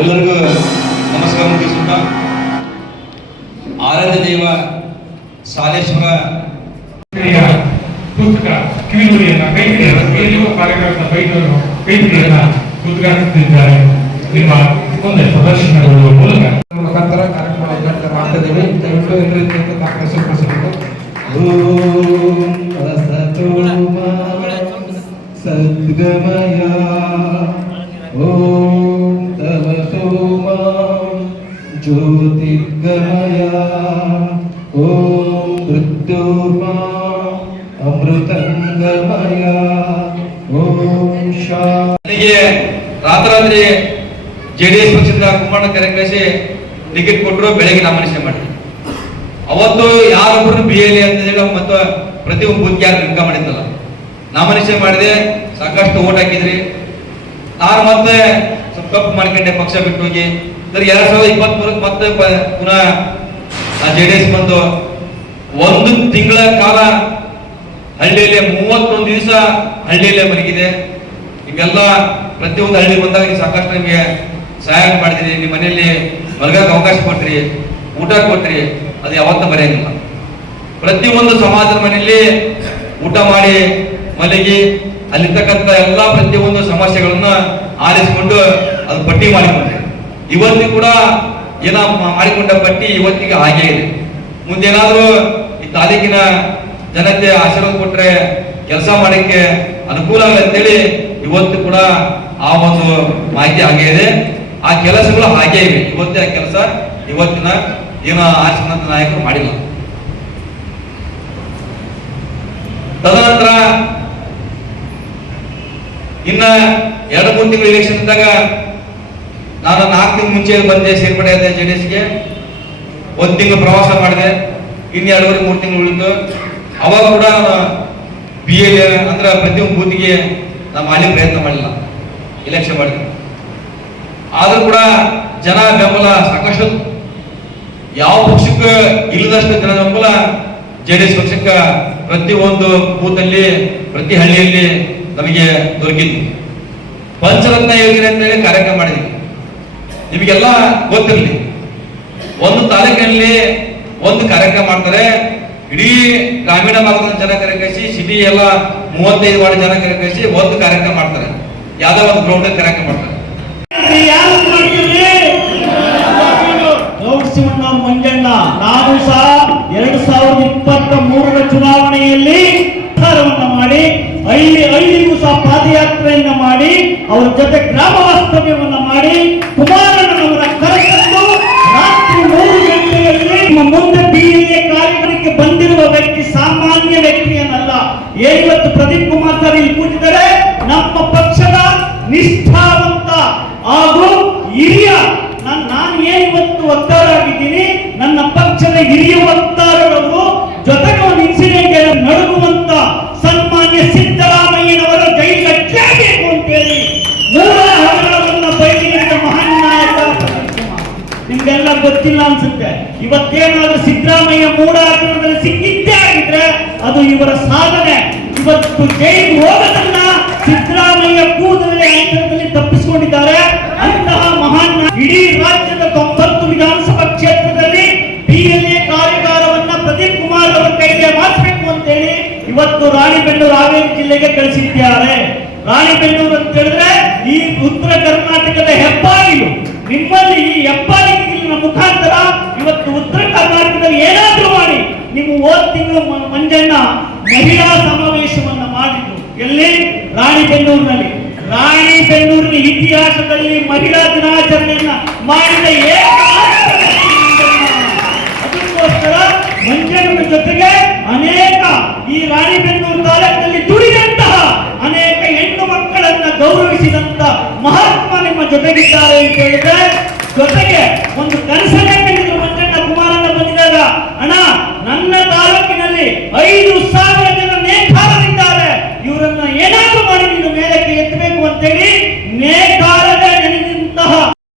ಎಲ್ಲರಿಗೂ ನಮಸ್ಕಾರ ಮುಗಿಸುತ್ತಾ ಆರಾಧ್ಯ ದೈವ ಸಾಲೇಶ್ವರ ಪುಸ್ತಕ ಕಿವಿನುಡಿಯನ್ನ ಕೈಪಿಡಿಯನ್ನು ಕಾರ್ಯಕ್ರಮದ ಕೈಪಿಡಿಯನ್ನ ಉದ್ಘಾಟಿಸುತ್ತಿದ್ದಾರೆ. ನಿಮ್ಮ ಮುಂದೆ ಪ್ರದರ್ಶನಗೊಳ್ಳುವ ಮೂಲಕ ಮುಖಾಂತರ ಕಾರ್ಯಕ್ರಮ ಮಾಡ್ತಾ ಇದ್ದೀವಿ. ದಯವಿಟ್ಟು ಎಲ್ಲರೂ ಹೆಸರುಪಡಿಸಬೇಕು. ಸದ್ಗಮಯ ಓಂ ತಮಸೋಮ ಜ್ಯೋತಿರ್ಗಮಯ ಓಂ ಮೃತ್ಯುರ್ಮ ಅಮೃತಂಗಮಯ ಓಂ ಶಾಂತಿಗೆ ರಾತ್ರಾತ್ರಿ ಜೆಡಿಎಸ್ ಪಕ್ಷದಿಂದ ಕುಮಾರಣ್ಣ ಕರೆ ಕಳಿಸಿ ಟಿಕೆಟ್ ಕೊಟ್ಟರು. ಬೆಳಗ್ಗೆ ನಾಮಿನೇಷನ್ ಮಾಡಿ ಅವತ್ತು ಯಾರೊಬ್ಬರು BLA ಅಂತ ಹೇಳಿ ಮತ್ತು ಪ್ರತಿಯೊಂದು ಬೂತ್ ಯಾರು ಲೆಕ್ಕ ಮಾಡಿದ್ದಲ್ಲ, ನಾಮಿನೇಷನ್ ಮಾಡಿದೆ. ಸಾಕಷ್ಟು ಓಟ್ ಹಾಕಿದ್ರಿ. ನಾನು ಮತ್ತೆ ಸ್ವಲ್ಪ ಕಪ್ಪು ಮಾಡ್ಕೊಂಡೆ, ಪಕ್ಷ ಬಿಟ್ಟು ಹೋಗಿ 2023 ಮತ್ತೆ ಪುನಃ JDS ಬಂದು 1 ತಿಂಗಳ ಕಾಲ ಹಳ್ಳಿಯಲ್ಲೇ 31 ದಿವಸ ಹಳ್ಳಿಯಲ್ಲೇ ಮಲಗಿದೆ. ನಿಮ್ಗೆಲ್ಲ ಪ್ರತಿಯೊಂದು ಹಳ್ಳಿ ಬಂದಾಗ ಸಾಕಷ್ಟು ನಿಮಗೆ ಸಹಾಯ ಮಾಡಿದ್ರಿ. ನಿಮ್ಮ ಮನೆಯಲ್ಲಿ ಮಲಗಕ್ಕೆ ಅವಕಾಶ ಕೊಟ್ರಿ, ಊಟ ಕೊಟ್ರಿ. ಅದು ಯಾವತ್ತ ಬರೆಯಂಗಿಲ್ಲ. ಪ್ರತಿಯೊಂದು ಸಮಾಜದ ಮನೆಯಲ್ಲಿ ಊಟ ಮಾಡಿ ಮಲಗಿ ಅಲ್ಲಿರ್ತಕ್ಕಂಥ ಎಲ್ಲ ಪ್ರತಿಯೊಂದು ಸಮಸ್ಯೆಗಳನ್ನ ಆಲಿಸಿಕೊಂಡು ಅದು ಪಟ್ಟಿ ಮಾಡಿಕೊಂಡ್ರಿ. ಇವತ್ತಿಗೂ ಕೂಡ ಏನ ಮಾಡಿಕೊಂಡ ಪಟ್ಟಿ ಇವತ್ತಿಗೆ ಹಾಗೆ ಇದೆ. ಮುಂದೇನಾದ್ರೂ ಈ ತಾಲೂಕಿನ ಜನತೆ ಆಶೀರ್ವಾದ ಕೊಟ್ರೆ ಕೆಲಸ ಮಾಡಕ್ಕೆ ಅನುಕೂಲ ಆಗಲ್ಲ ಅಂತೇಳಿ ಇವತ್ತು ಕೂಡ ಆ ಒಂದು ಮಾಹಿತಿ ಹಾಗೆ ಇದೆ. ಆ ಕೆಲಸಗಳು ಹಾಗೆ ಇವೆ. ಇವತ್ತೇ ಆ ಕೆಲಸ ಇವತ್ತಿನ ಏನೋ ಆರಿಸಿದಂತ ನಾಯಕರು ಮಾಡಿಲ್ಲ. ತದನಂತರ ಇನ್ನ 2-3 ತಿಂಗಳು ಎಲೆಕ್ಷನ್ ಇದ್ದಾಗ ನಾನು 4 ತಿಂಗಳು ಮುಂಚೆ ಬಂದೆ, ಸೇರ್ಪಡೆ ಆದೆ JDSಗೆ. 1 ತಿಂಗಳು ಪ್ರವಾಸ ಮಾಡಿದೆ. ಇನ್ನು 2-3 ತಿಂಗಳು ಉಳಿದು ಅವಾಗ ಕೂಡ BLA ಅಂದ್ರೆ ಪ್ರತಿಯೊಂದು ಬೂತಿಗೆ ನಾವು ಮಾಡಿ ಪ್ರಯತ್ನ ಮಾಡಿಲ್ಲ, ಎಲೆಕ್ಷನ್ ಮಾಡಿದ್ವಿ. ಆದ್ರೂ ಕೂಡ ಜನ ಬೆಂಬಲ ಸಾಕಷ್ಟು, ಯಾವ ಪಕ್ಷಕ್ಕೆ ಇಲ್ಲದಷ್ಟು ಜನ ಬೆಂಬಲ JDS ಪಕ್ಷಕ್ಕೆ ಪ್ರತಿಯೊಂದು ಬೂತಲ್ಲಿ ಪ್ರತಿ ಹಳ್ಳಿಯಲ್ಲಿ ನಮಗೆ ದೊರಕಿದ್ವಿ. ಪಂಚರತ್ನ ಯೋಜನೆ ಅಂತ ಹೇಳಿ ಕಾರ್ಯಕ್ರಮ ಮಾಡಿದ್ವಿ. ನಿಮಗೆಲ್ಲ ಗೊತ್ತಿರಲಿ, ಒಂದು ತಾಲೂಕಿನಲ್ಲಿ ಒಂದು ಕಾರ್ಯಕ್ರಮ ಮಾಡ್ತಾರೆ. ಇಡೀ ಗ್ರಾಮೀಣ ಭಾಗದ ಜನ ಕರೆಕರಿಸಿ, ಸಿಟಿ ಎಲ್ಲ 35 ವಾರ್ಡ್ ಜನ ಕರೆಕರಿಸಿ ಒಂದು ಕಾರ್ಯಕ್ರಮ ಮಾಡ್ತಾರೆ. ಯಾವ್ದೋ ಒಂದು ಗ್ರೌಂಡ್ ಕಾರ್ಯಕ್ರಮ ಮಾಡ್ತಾರೆ. ಮಂಜಣ್ಣ ನಾವು ಸಹ 2023 ಚುನಾವಣೆಯಲ್ಲಿ ಪ್ರಚಾರವನ್ನ ಮಾಡಿ ಹಳ್ಳಿಗೂ ಸಹ ಪಾದಯಾತ್ರೆಯನ್ನ ಮಾಡಿ ಅವರ ಜೊತೆ ಗ್ರಾಮ ವಾಸ್ತವ್ಯವನ್ನ ಮಾಡಿ ಕುಮಾರಣ್ಣನವರ ಕರೆತಂದು ರಾತ್ರಿ 3 ಗಂಟೆಯಲ್ಲಿ ನಿಮ್ಮ ಮುಂದೆ BLA ಕಾರ್ಯಕ್ರಮಕ್ಕೆ ಬಂದಿರುವ ವ್ಯಕ್ತಿ ಸಾಮಾನ್ಯ ವ್ಯಕ್ತಿಯನ್ನಲ್ಲ. ಇವತ್ತು ಪ್ರದೀಪ್ ಕುಮಾರ್ ಸರ್ ಇಲ್ಲಿ ಕೂತಿದ್ದಾರೆ. ನಮ್ಮ ಪಕ್ಷದ ನಿಷ್ಠಾವಂತ ಹಾಗೂ ಹಿರಿಯ, ನಾನು ಇವತ್ತು ವಕ್ತಾರರಾಗಿದ್ದೀನಿ. ನನ್ನ ಪಕ್ಷದ ಹಿರಿಯ ವಕ್ತಾರರವರು ಜೊತೆಗೆ ಒಂದು ಇನ್ಸಿಡೆಂಟ್ ನಡುಗುವಂತ ಸನ್ಮಾನ್ಯ ಸಿದ್ದರಾಮಯ್ಯನವರ ಜೈಲಿಗೆ ಅಂತೇಳಿ 3 ಹಗರಣವನ್ನ ಬಯಲಿಗೆಳೆದ ಮಹಾನ್ ನಾಯಕ ನಿಮ್ಗೆಲ್ಲ ಗೊತ್ತಿಲ್ಲ ಅನ್ಸುತ್ತೆ. ಇವತ್ತೇನಾದ್ರೂ ಸಿದ್ದರಾಮಯ್ಯ 3 ಹಗರಣದಲ್ಲಿ ಸಿಕ್ಕಿದ್ದೇ ಆಗಿದ್ರೆ ಅದು ಇವರ ಸಾಧನೆ. ಇವತ್ತು ಜೈಲಿಗೆ ಹೋಗೋದನ್ನ ಸಿದ್ದರಾಮಯ್ಯ ಕೂದಲೇ ಅಂತರದಲ್ಲಿ ತಪ್ಪಿಸಿಕೊಂಡಿದ್ದಾರೆ. ಅಂತಹ ಮಹಾನ್ ಇಡೀ ರಾಜ್ಯದ 90 ವಿಧಾನಸಭಾ ಕ್ಷೇತ್ರದಲ್ಲಿ BLA ಕಾರ್ಯಾಗಾರವನ್ನ ಪ್ರದೀಪ್ ಕುಮಾರ್ ಅವರ ಕೈಗೆ ಮಾಡಿಸಬೇಕು ಅಂತೇಳಿ ಇವತ್ತು ರಾಣಿಬೆನ್ನೂರು ಹಾವೇರಿ ಜಿಲ್ಲೆಗೆ ಕಳಿಸಿದ್ದಾರೆ. ರಾಣಿಬೆನ್ನೂರು ಅಂತ ಹೇಳಿದ್ರೆ ಈ ಉತ್ತರ ಕರ್ನಾಟಕದ ಹೆಬ್ಬಾಗಿಲು. ನಿಮ್ಮಲ್ಲಿ ಈ ಹೆಬ್ಬಾಗಿಲಿನ ಮುಖಾಂತರ ಇವತ್ತು ಉತ್ತರ ಕರ್ನಾಟಕದಲ್ಲಿ ಏನಾದ್ರೂ ಮಾಡಿ. ನೀವು ಹೋದ ತಿಂಗಳು ಮಂಜಣ್ಣ ಮಹಿಳಾ ಸಮಾವೇಶವನ್ನ ಮಾಡಿದ್ರು. ಎಲ್ಲಿ? ರಾಣಿಬೆನ್ನೂರಿನಲ್ಲಿ. ರಾಣಿಬೆನ್ನೂರಿನ ಇತಿಹಾಸದಲ್ಲಿ ಮಹಿಳಾ ದಿನಾಚರಣೆಯನ್ನ ಮಾಡಿದ ಅದಕ್ಕೋಸ್ಕರ ಮಂಜಣ್ಣನ ಜೊತೆಗೆ ಅನೇಕ ಈ ರಾಣಿಬೆನ್ನೂರು ತಾಲೂಕಿನಲ್ಲಿ ದುಡಿದಂತಹ ಅನೇಕ ಹೆಣ್ಣು ಮಕ್ಕಳನ್ನ ಗೌರವಿಸಿದಂತ ಮಹಾತ್ಮ ನಿಮ್ಮ ಜೊತೆಗಿದ್ದಾರೆ ಅಂತ ಹೇಳಿದ್ರೆ, ಜೊತೆಗೆ ಒಂದು ಕನಸ